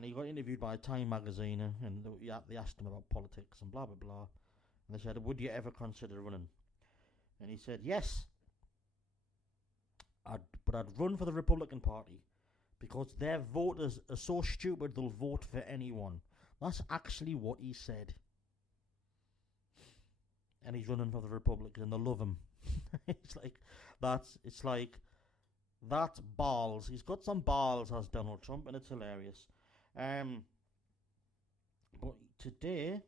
And he got interviewed by Time magazine, and they asked him about politics and blah blah blah. And they said, "Would you ever consider running?" And he said, "Yes, but I'd run for the Republican Party because their voters are so stupid they'll vote for anyone." That's actually what he said. And he's running for the Republicans, and they love him. It's like that's balls. He's got some balls, has Donald Trump, and it's hilarious. But today,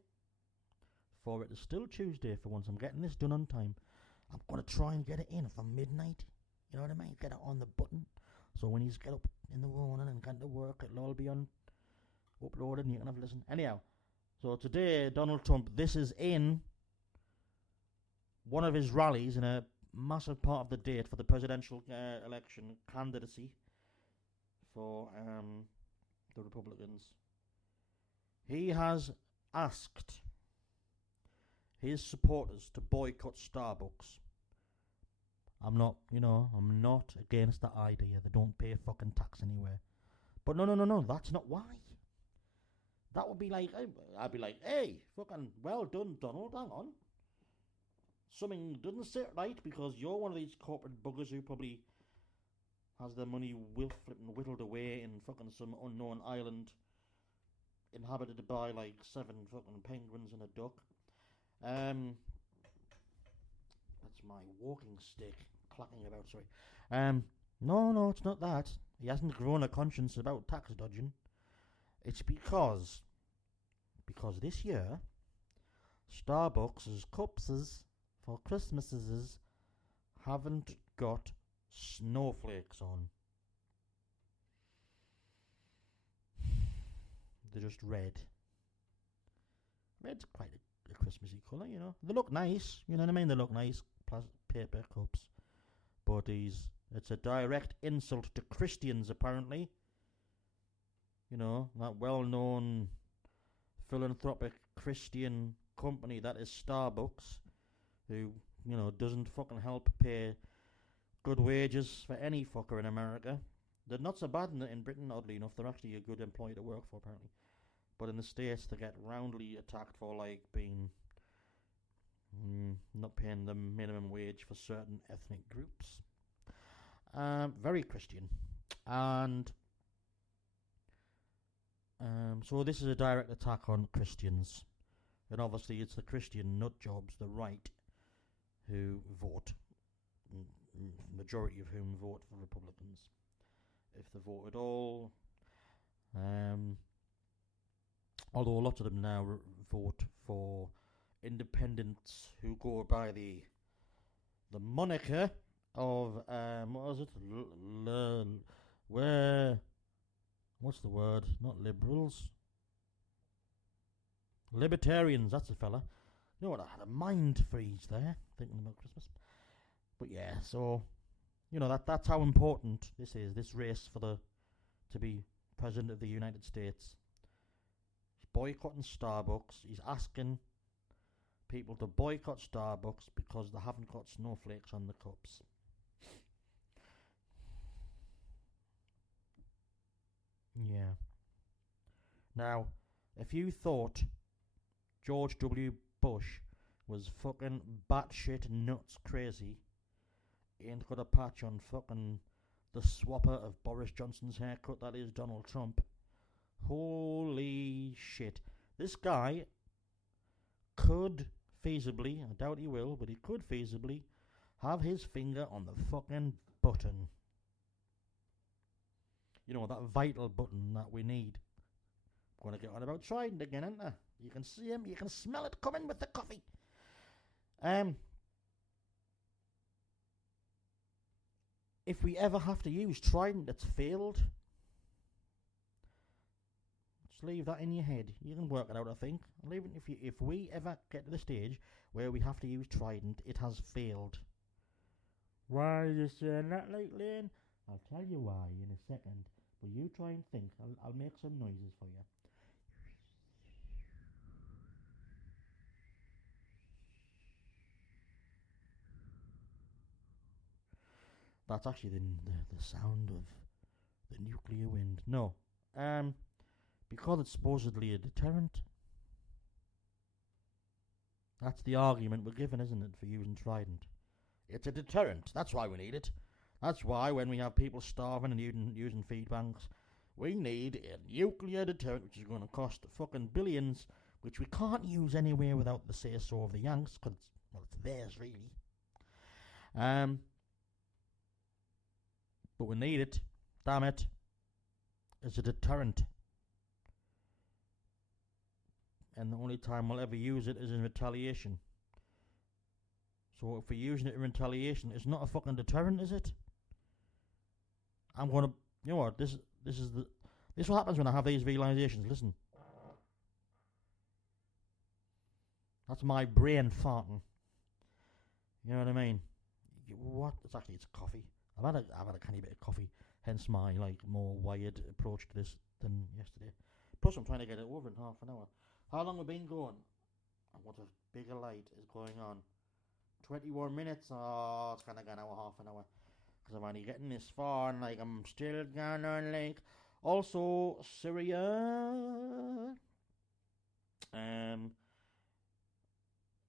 for it is still Tuesday for once, I'm getting this done on time. I'm going to try and get it in for midnight. You know what I mean? Get it on the button. So when you get up in the morning and get to work, it'll all be on uploaded and you can have a listen. Anyhow, so today, Donald Trump, this is in one of his rallies in a massive part of the date for the presidential election candidacy for the Republicans. He has asked his supporters to boycott Starbucks. I'm not against that idea. They don't pay fucking tax anywhere. But no, that's not why. That would be like, I'd be like, hey, fucking well done, Donald, hang on. Something doesn't sit right because you're one of these corporate buggers who probably has their money whittled away in fucking some unknown island inhabited by like 7 fucking penguins and a duck. That's my walking stick clacking about, sorry. No, it's not that. He hasn't grown a conscience about tax dodging. It's because this year, Starbucks' cups for Christmases haven't got snowflakes on. They're just red. Red's quite a Christmassy colour, you know. They look nice, you know what I mean? They look nice, paper cups. But it's a direct insult to Christians, apparently. You know, that well-known philanthropic Christian company that is Starbucks, who, you know, doesn't fucking help pay good wages for any fucker in America. They're not so bad in Britain, oddly enough. They're actually a good employee to work for, apparently. But in the States, they get roundly attacked for, like, being not paying the minimum wage for certain ethnic groups. Very Christian. And so this is a direct attack on Christians. And obviously it's the Christian nutjobs, the right, who vote. Majority of whom vote for Republicans. If they vote at all. Although lots of them now vote for independents who go by the moniker of what was it? What's the word? Not liberals. Libertarians. That's a fella. You know what? I had a mind freeze there thinking about Christmas. But yeah, so you know that's how important this is. This race to be president of the United States. He's boycotting Starbucks. He's asking people to boycott Starbucks because they haven't got snowflakes on the cups. Yeah. Now, if you thought George W. Bush was fucking batshit nuts crazy, he ain't got a patch on fucking the swapper of Boris Johnson's haircut that is Donald Trump. Holy shit. This guy could feasibly, I doubt he will, but he could feasibly have his finger on the fucking button. You know, that vital button that we need. I'm going to get on about Trident again, ain't I? You can see him, you can smell it coming with the coffee. If we ever have to use Trident that's failed, just leave that in your head. You can work it out, I think. Even if we ever get to the stage where we have to use Trident, it has failed. Why are you saying that, Lane? I'll tell you why in a second. But you try and think. I'll make some noises for you. That's actually the sound of the nuclear wind. No. Because it's supposedly a deterrent. That's the argument we're given, isn't it, for using Trident? It's a deterrent. That's why we need it. That's why when we have people starving and using feed banks, we need a nuclear deterrent, which is going to cost fucking billions, which we can't use anywhere without the say-so of the Yanks, because it's theirs, really. But we need it. Damn it. It's a deterrent. And the only time we'll ever use it is in retaliation. So if we're using it in retaliation, it's not a fucking deterrent, is it? I'm gonna, you know what? This is what happens when I have these realizations. Listen, that's my brain farting. You know what I mean? What? It's coffee. I've had a tiny bit of coffee, hence my more wired approach to this than yesterday. Plus, I'm trying to get it over in half an hour. How long have we been going? What a bigger light is going on. 21 minutes. Oh, it's kind of gone half an hour. Because I'm only getting this far and I'm still going on Also, Syria.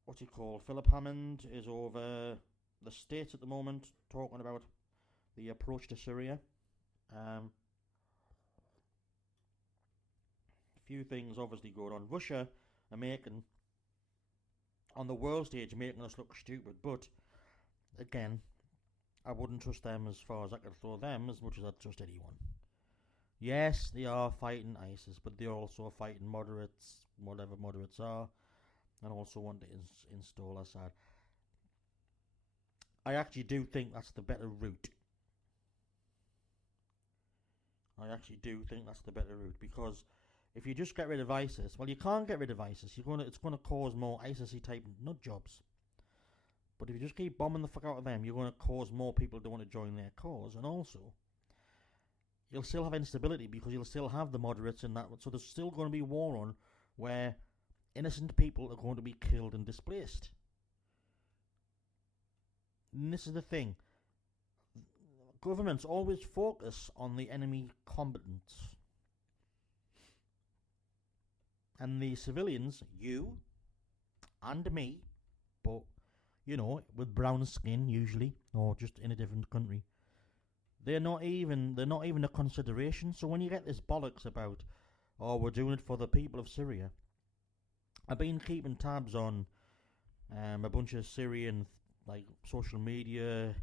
What's he called? Philip Hammond is over the States at the moment talking about the approach to Syria. A few things obviously going on. Russia are making, on the world stage, making us look stupid, but again, I wouldn't trust them as far as I could throw them as much as I'd trust anyone. Yes, they are fighting ISIS, but they're also fighting moderates, whatever moderates are, and also want to install Assad. I actually do think that's the better route. Because if you just get rid of ISIS, well, you can't get rid of ISIS. It's gonna cause more ISIS-y type nut jobs. But if you just keep bombing the fuck out of them, you're going to cause more people to want to join their cause. And also, you'll still have instability because you'll still have the moderates and that. So there's still going to be war on where innocent people are going to be killed and displaced. And this is the thing. Governments always focus on the enemy combatants. And the civilians, you and me, but with brown skin usually, or just in a different country, they're not even a consideration. So when you get this bollocks about, oh, we're doing it for the people of Syria, I've been keeping tabs on a bunch of Syrian social media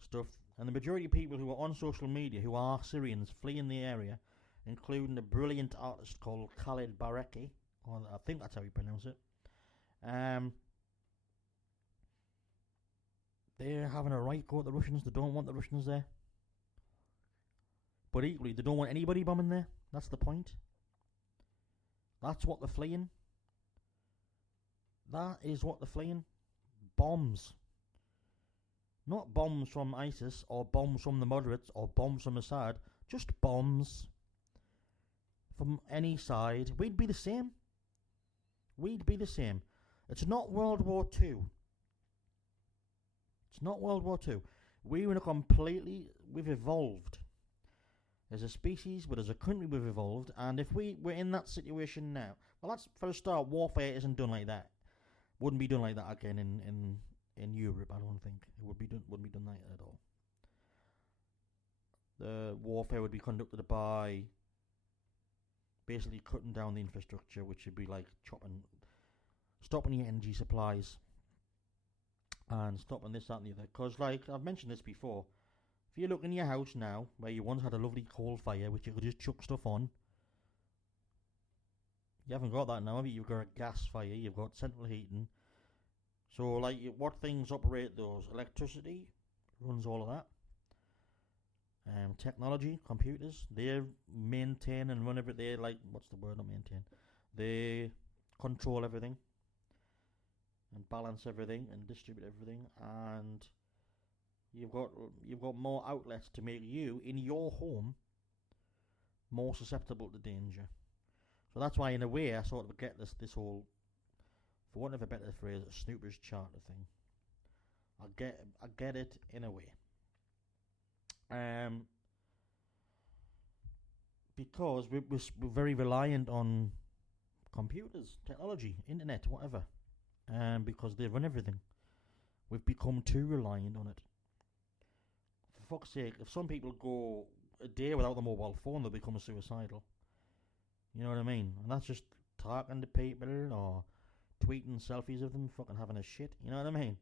stuff, and the majority of people who are on social media who are Syrians fleeing the area, including a brilliant artist called Khalid Bareki, or I think that's how you pronounce it. They're having a right go at the Russians. They don't want the Russians there. But equally, they don't want anybody bombing there. That's the point. That's what they're fleeing. That is what they're fleeing. Bombs. Not bombs from ISIS, or bombs from the moderates, or bombs from Assad. Just bombs. From any side. We'd be the same. It's not World War II. It's not World War II. We've evolved. As a species, but as a country we've evolved, and if we're in that situation now, well, that's, for a start, warfare isn't done like that. Wouldn't be done like that again in Europe, I don't think. It wouldn't be done like that at all. The warfare would be conducted by basically cutting down the infrastructure, which would be like stopping your energy supplies, and stopping this, that, and the other. Because, I've mentioned this before, if you look in your house now, where you once had a lovely coal fire, which you could just chuck stuff on, you haven't got that now, have you? You've got a gas fire, you've got central heating. So, what things operate those? Electricity runs all of that. Technology, computers, they maintain and run everything. What's the word? Not maintain. They control everything and balance everything and distribute everything, and you've got more outlets to make you in your home more susceptible to danger. So that's why, in a way, I sort of get this whole, for want of a better phrase, a snooper's charter thing. I get it in a way. because we're very reliant on computers, technology, internet, whatever, because they run everything. We've become too reliant on it. For fuck's sake, if some people go a day without the mobile phone, they'll become suicidal. You know what I mean? And that's just talking to people or tweeting selfies of them fucking having a shit. You know what I mean?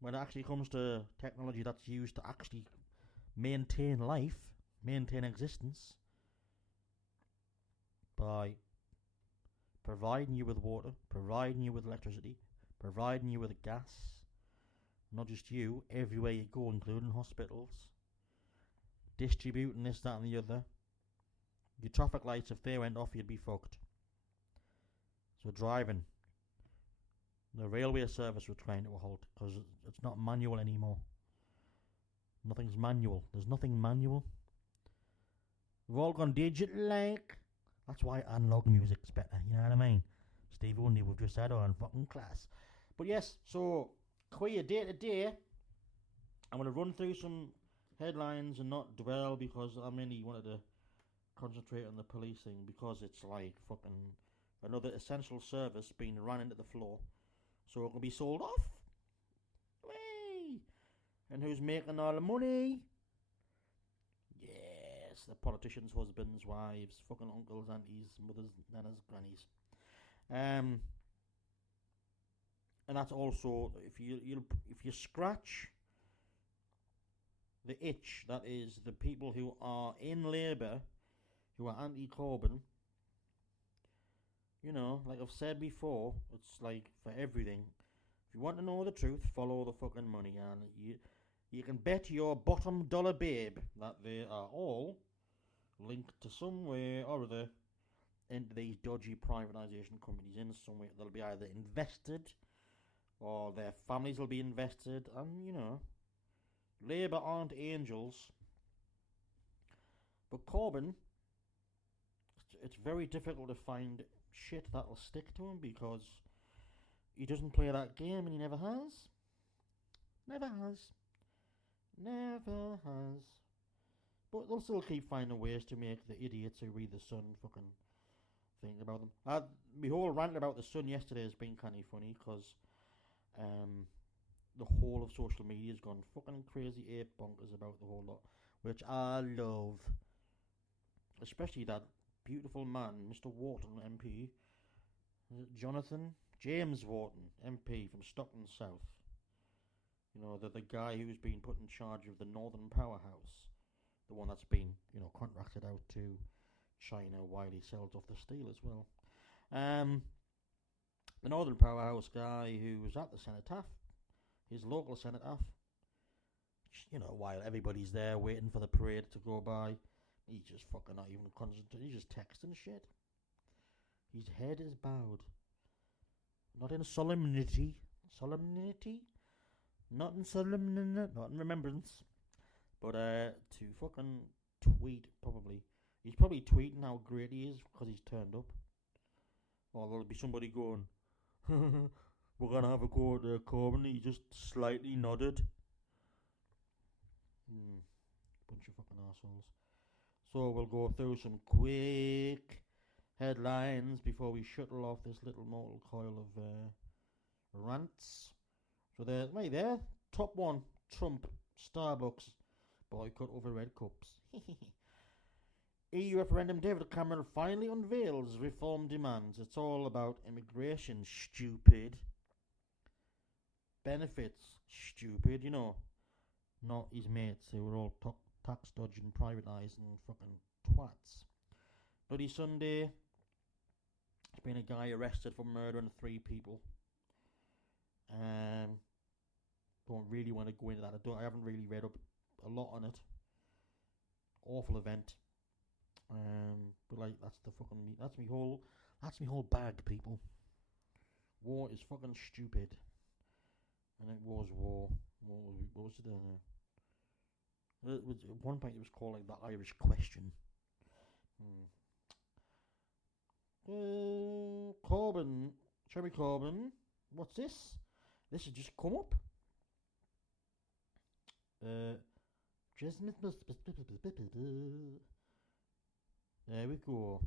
When it actually comes to technology that's used to actually maintain life, maintain existence, by providing you with water, providing you with electricity, providing you with gas, not just you, everywhere you go, including hospitals, distributing this, that and the other. Your traffic lights, if they went off, you'd be fucked. So driving, the railway service we're trying to halt, because it's not manual anymore. Nothing's manual. There's nothing manual. We've all gone digital like. That's why analog music's better, you know what I mean? Steve Wonder, we've just had on fucking class. But yes, so queer day to day, I'm going to run through some headlines and not dwell, because I mainly wanted to concentrate on the policing, because it's like fucking another essential service being run into the floor. So it can be sold off. Whee! And who's making all the money? Yes, the politicians' husbands, wives, fucking uncles, aunties, mothers, nanas, grannies. And that's also, if you scratch the itch, that is the people who are in Labour, who are anti-Corbyn, you know, like I've said before, it's like for everything. If you want to know the truth, follow the fucking money, and you can bet your bottom dollar babe that they are all linked to some way or other into these dodgy privatisation companies in some way. They'll be either invested or their families will be invested, and you know, Labour aren't angels. But Corbyn, it's very difficult to find shit that'll stick to him, because he doesn't play that game, and he never has. Never has. Never has. But they'll still keep finding ways to make the idiots who read the Sun fucking think about them. My whole rant about the Sun yesterday has been kind of funny, because the whole of social media has gone fucking crazy ape bonkers about the whole lot, which I love. Especially that beautiful man, Mr. Wharton, MP. James Wharton, MP from Stockton South. You know, the guy who's been put in charge of the Northern Powerhouse. The one that's been, you know, contracted out to China while he sells off the steel as well. The Northern Powerhouse guy who was at the cenotaph, his local cenotaph, you know, while everybody's there waiting for the parade to go by, he's just fucking not even concentrating, he's just texting shit. His head is bowed. Not in solemnity. Solemnity? Not in solemnity, not in remembrance. But to fucking tweet, probably. He's probably tweeting how great he is because he's turned up. Or there'll be somebody going, we're going to have a go at Corbyn. He just slightly nodded. Bunch of fucking assholes. So we'll go through some quick headlines before we shuttle off this little mortal coil of rants. So there, top one, Trump, Starbucks, boycott over red cups. EU referendum, David Cameron finally unveils reform demands. It's all about immigration, stupid. Benefits, stupid, you know. Not his mates who were all tax dodging, privatising fucking twats. Bloody Sunday, there's been a guy arrested for murdering 3 people. Don't really want to go into that. I haven't really read up a lot on it. Awful event. But like that's my whole bag, people. War is fucking stupid, and it was war. What was it? It was, at one point it was called like the Irish question. Corbyn, Jeremy Corbyn. What's this? This has just come up. There we go.